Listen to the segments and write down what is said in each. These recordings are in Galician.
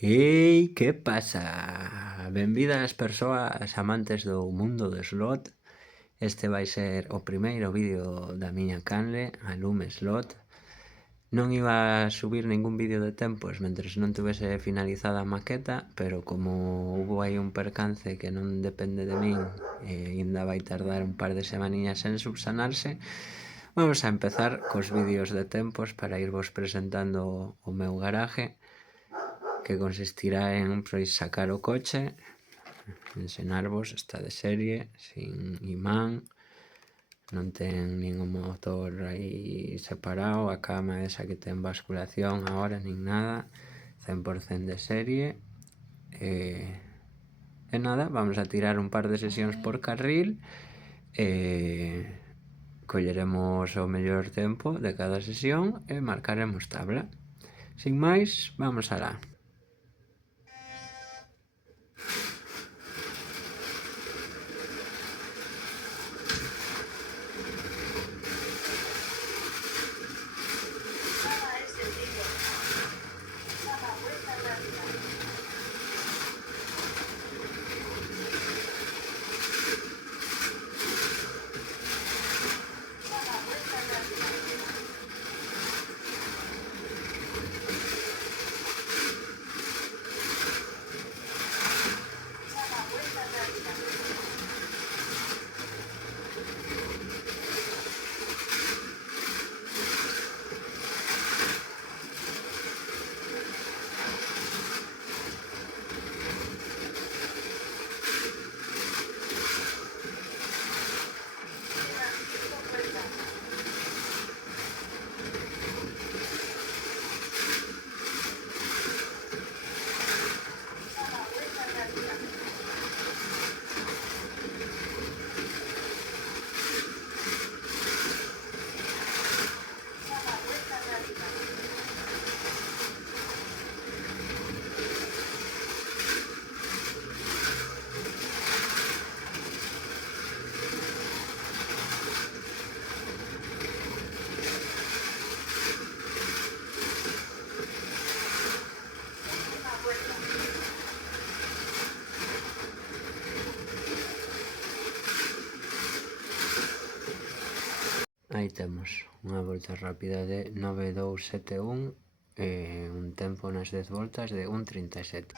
Ei, que pasa? Benvidas persoas amantes do mundo do slot. Este vai ser o primeiro vídeo da miña canle, a Lume Slot. Non iba a subir ningún vídeo de tempos mentres non tivese finalizada a maqueta, pero como hubo aí un percance que non depende de min e ainda vai tardar un par de semaniñas en subsanarse, vamos a empezar cos vídeos de tempos para irvos presentando o meu garaje, que consistirá en sacar o coche, ensinarvos, está de serie, sin imán, non ten nin o motor aí separado, a cama esa que ten basculación agora, nin nada, 100% de serie. E nada, vamos a tirar un par de sesións por carril e colleremos o mellor tempo de cada sesión e marcaremos tabla. Sin máis, vamos alá. Aí temos unha volta rápida de 9,271 e un tempo nas 10 voltas de 1,37.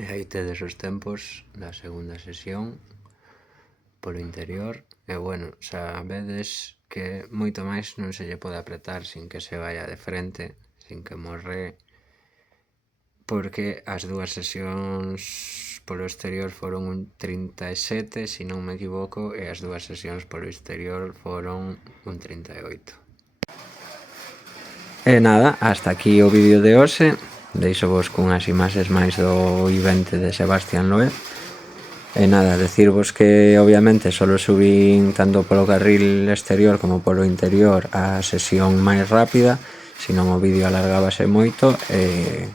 E aí tedes os tempos da segunda sesión polo interior. E bueno, xa vedes que moito máis non se lle pode apretar sin que se vaya de frente, sin que morre, porque as dúas sesións polo exterior foron un 37, se non me equivoco, e as dúas sesións polo exterior foron un 38. E nada, hasta aquí o vídeo de hoxe. Deixo vos cunhas imaxes máis do evento de Sebastián Loeb E nada, decirvos que obviamente solo subín tanto polo carril exterior como polo interior a sesión máis rápida, senón o vídeo alargábase moito. E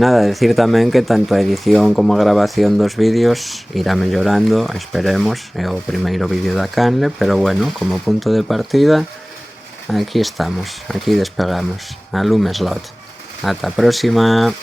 nada, decir tamén que tanto a edición como a grabación dos vídeos irá mellorando, esperemos, é o primeiro vídeo da canle, pero bueno, como punto de partida, aquí estamos, aquí despegamos, a Lume Slot. Ata a próxima!